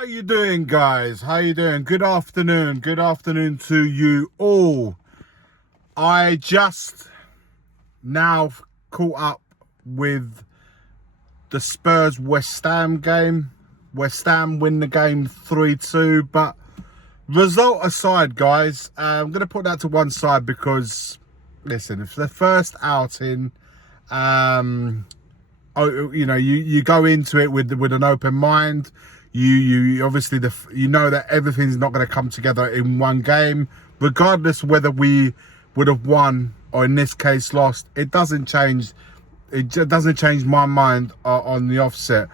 How you doing, guys? How you doing? Good afternoon. Good afternoon to you all. I just now caught up with the Spurs West Ham game. West Ham win the game 3-2, but result aside, guys, I'm going to put that to one side because, listen, it's the first outing. You go into it with an open mind. You obviously you know that everything's not going to come together in one game, regardless whether we would have won or in this case lost. It doesn't change. It doesn't change my mind on the offset.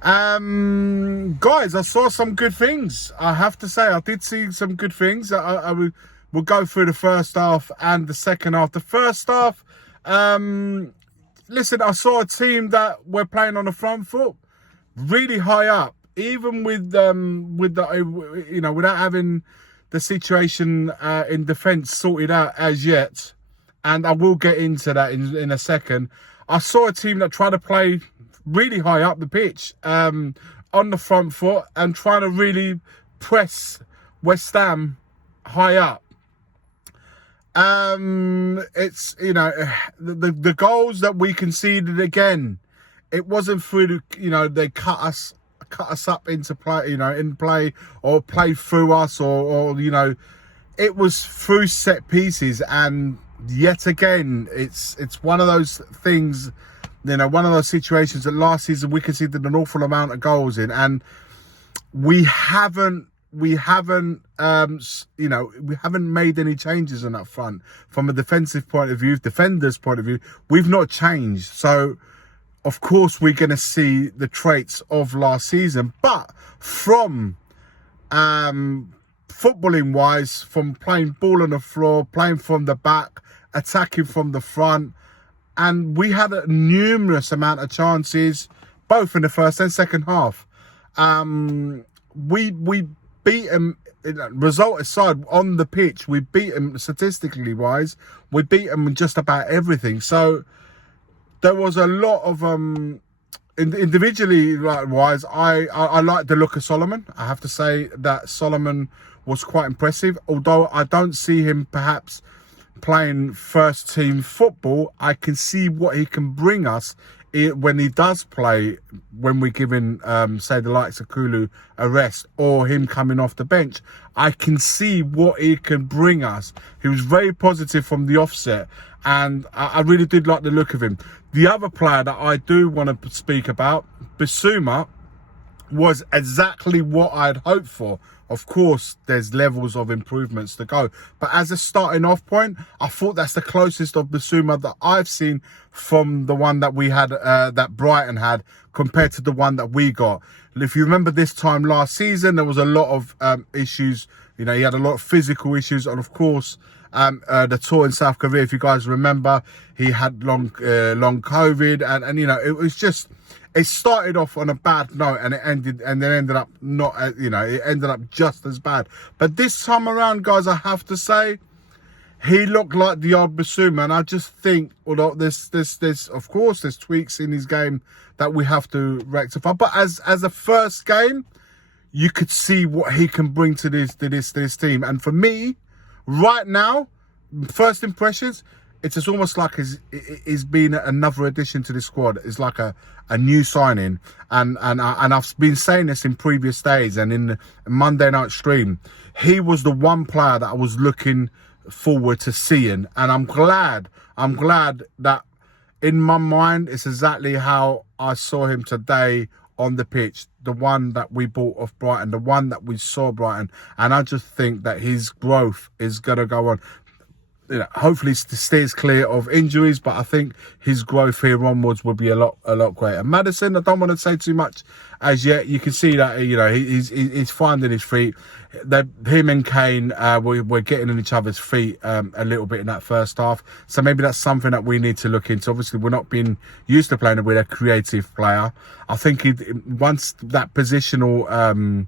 Guys, I saw some good things. I have to say, I did see some good things. We'll go through the first half and the second half. The first half, listen, I saw a team that were playing on the front foot, really high up, even without having the situation in defence sorted out as yet. And I will get into that in a second. I saw a team that tried to play really high up the pitch, on the front foot, and trying to really press West Ham high up. It's, the goals that we conceded again, it wasn't through they cut us up into play, in play, or play through us, or it was through set pieces. And yet again, it's one of those things, one of those situations that last season we conceded an awful amount of goals in, and we haven't made any changes on that front from a defensive point of view, defender's point of view. We've not changed. So, of course, we're going to see the traits of last season. But from footballing wise, from playing ball on the floor, playing from the back, attacking from the front, and we had a numerous amount of chances, both in the first and second half. We beat them, result aside, on the pitch. We beat them statistically wise. We beat them in just about everything. So there was a lot of individually wise. I like the look of Solomon. I have to say that Solomon was quite impressive. Although I don't see him perhaps playing first team football, I can see what he can bring us when he does play, when we're giving, say, the likes of Kulu a rest, or him coming off the bench. I can see what he can bring us. He was very positive from the offset, and I really did like the look of him. The other player that I do want to speak about, Bissouma, was exactly what I'd hoped for. Of course, there's levels of improvements to go. But as a starting off point, I thought that's the closest of Bissouma that I've seen from the one that we had, that Brighton had, compared to the one that we got. And if you remember this time last season, there was a lot of issues. He had a lot of physical issues. And of course, the tour in South Korea, if you guys remember, he had long COVID. And it was just... It started off on a bad note, and it ended up not, it ended up just as bad. But this time around, guys, I have to say, he looked like the old Bissouma, and I just think, although there's of course there's tweaks in his game that we have to rectify, but as a first game, you could see what he can bring to this team. And for me, right now, first impressions, it's just almost like he's been another addition to the squad. It's like a new signing, and I've been saying this in previous days and in the Monday night stream. He was the one player that I was looking forward to seeing, and I'm glad that in my mind it's exactly how I saw him today on the pitch. The one that we bought off Brighton, the one that we saw Brighton, and I just think that his growth is gonna go on. Hopefully stays clear of injuries, but I think his growth here onwards will be a lot greater. Maddison, I don't want to say too much as yet. You can see that he's finding his feet. Him and Kane we're getting in each other's feet a little bit in that first half. So maybe that's something that we need to look into. Obviously, we're not being used to playing with a creative player. I think once that positional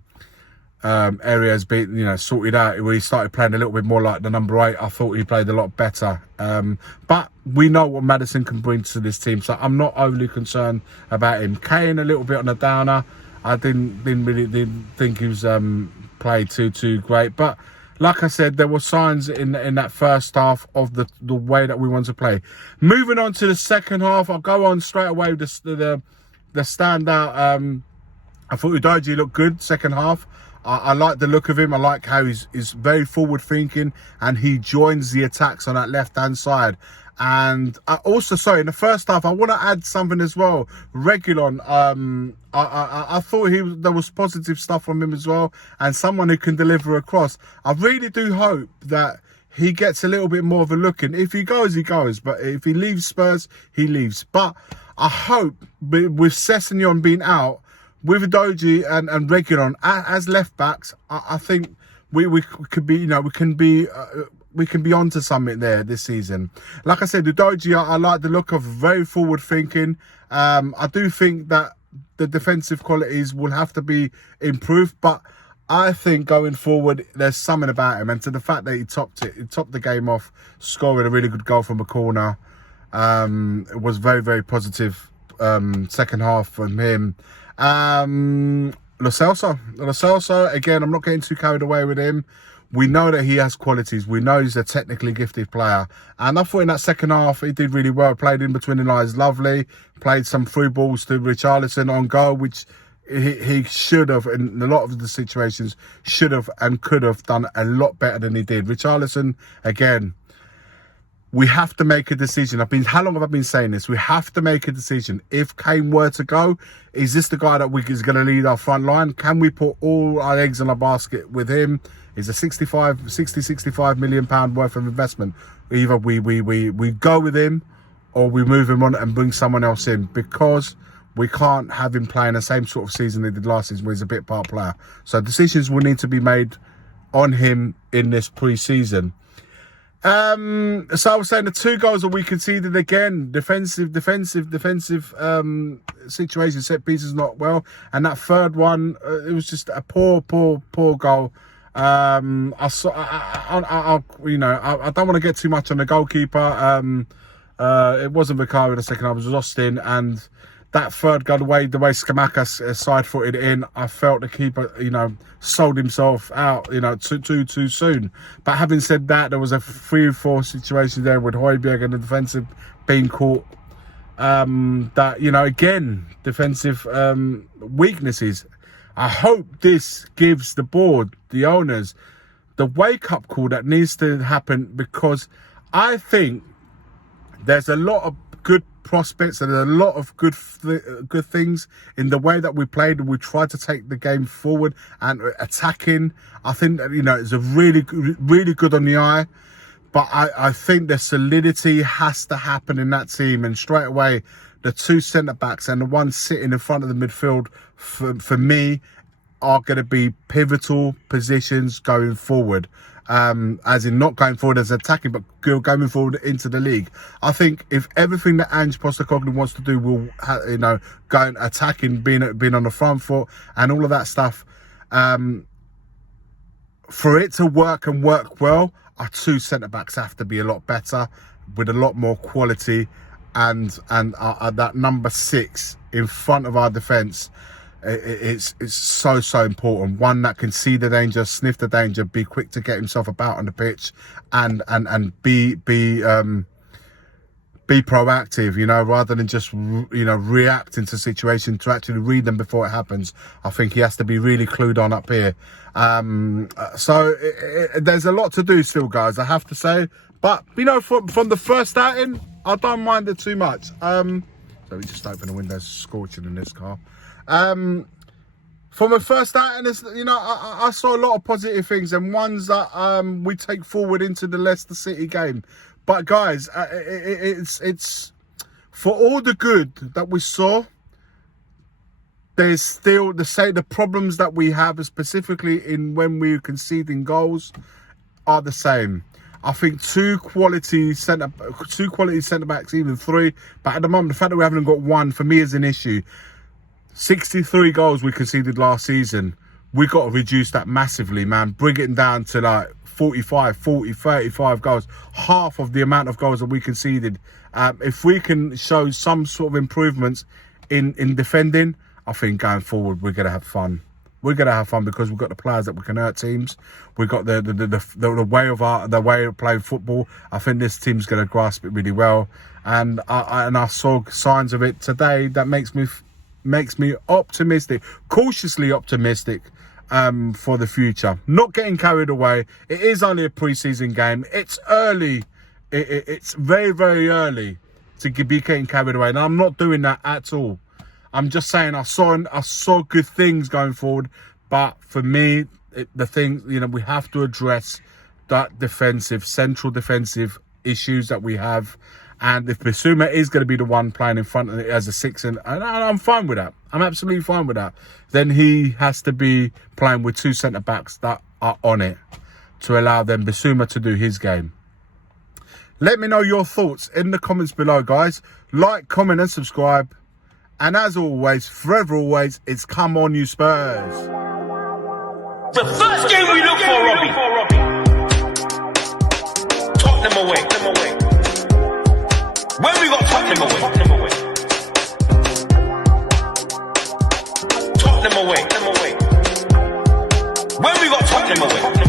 area has been, sorted out, where he started playing a little bit more like the number 8, I thought he played a lot better. But we know what Maddison can bring to this team, so I'm not overly concerned about him. Kane, a little bit on a downer. I didn't think he was played too great. But like I said, there were signs in that first half of the way that we want to play. Moving on to the second half, I'll go on straight away with the standout. I thought Udogie looked good second half. I like the look of him. I like how he's very forward thinking, and he joins the attacks on that left hand side. And also, sorry, in the first half, I want to add something as well. Reguilon, I thought there was positive stuff from him as well, and someone who can deliver across. I really do hope that he gets a little bit more of a look in. If he goes, he goes. But if he leaves Spurs, he leaves. But I hope with Sessegnon being out, with Udogie and Reguilon as left backs, I think we could be, we can be onto something there this season. Like I said, Udogie, I like the look of, very forward thinking. I do think that the defensive qualities will have to be improved, but I think going forward, there's something about him, and to the fact that he topped the game off, scoring a really good goal from a corner. It was very, very positive second half from him. Lo Celso, again, I'm not getting too carried away with him. We know that he has qualities. We know he's a technically gifted player. And I thought in that second half, he did really well. Played in between the lines lovely. Played some through balls to Richarlison on goal, which he should have, in a lot of the situations, should have and could have done a lot better than he did. Richarlison, again, we have to make a decision. How long have I been saying this? We have to make a decision. If Kane were to go, is this the guy that is going to lead our front line? Can we put all our eggs in a basket with him? Is a 65 million pound worth of investment. Either we go with him, or we move him on and bring someone else in, because we can't have him playing the same sort of season he did last season, where he's a bit part player. So decisions will need to be made on him in this pre-season. So I was saying the 2 goals that we conceded, again, defensive situation, set pieces not well, and that third one, it was just a poor goal. I don't want to get too much on the goalkeeper. It wasn't Vicario the second. I was lost in, and that third goal, the way Scamacca side-footed in, I felt the keeper, sold himself out, too soon. But having said that, there was a 3-4 situation there with Højbjerg and the defensive being caught. Again, defensive weaknesses. I hope this gives the board, the owners, the wake-up call that needs to happen, because I think there's a lot of good prospects and a lot of good things in the way that we played. We tried to take the game forward and attacking. I think that, it's a really good on the eye. But I think the solidity has to happen in that team. And straight away, the 2 centre-backs and the one sitting in front of the midfield, for me, are going to be pivotal positions going forward. As in not going forward as attacking, but going forward into the league. I think if everything that Ange Postecoglou wants to do will, go and attacking, being on the front foot and all of that stuff, for it to work and work well, our 2 centre-backs have to be a lot better, with a lot more quality, and that number 6 in front of our defence. It's so important. One that can see the danger, sniff the danger, be quick to get himself about on the pitch, and be proactive, rather than just reacting to situations, to actually read them before it happens. I think he has to be really clued on up here. So there's a lot to do still, guys, I have to say. But from the first outing, I don't mind it too much. So we just open the windows, scorching in this car. From a first outing, I saw a lot of positive things, and ones that we take forward into the Leicester City game. But guys, it's for all the good that we saw, there's still the problems that we have, specifically in when we're conceding goals, are the same. I think 2 quality centre backs, even 3. But at the moment, the fact that we haven't got 1 for me is an issue. 63 goals we conceded last season. We got to reduce that massively, man. Bring it down to like 45, 40, 35 goals. Half of the amount of goals that we conceded. If we can show some sort of improvements in defending, I think going forward we're going to have fun. We're going to have fun because we've got the players that we can hurt teams. We've got the way of playing football. I think this team's going to grasp it really well, and I saw signs of it today that makes me optimistic, cautiously optimistic, for the future. Not getting carried away. It is only a pre-season game. It's early. It's very, very early to be getting carried away, and I'm not doing that at all. I'm just saying I saw good things going forward, but for me, the thing, we have to address that central defensive issues that we have. And if Bissouma is going to be the one playing in front of it as a 6, and I'm fine with that. I'm absolutely fine with that. Then he has to be playing with 2 centre-backs that are on it to allow them Bissouma to do his game. Let me know your thoughts in the comments below, guys. Like, comment and subscribe. And as always, forever always, it's come on you Spurs. The first game we look for, Robbie. Tottenham away. When we got Tottenham away. Tottenham away. When we got Tottenham away.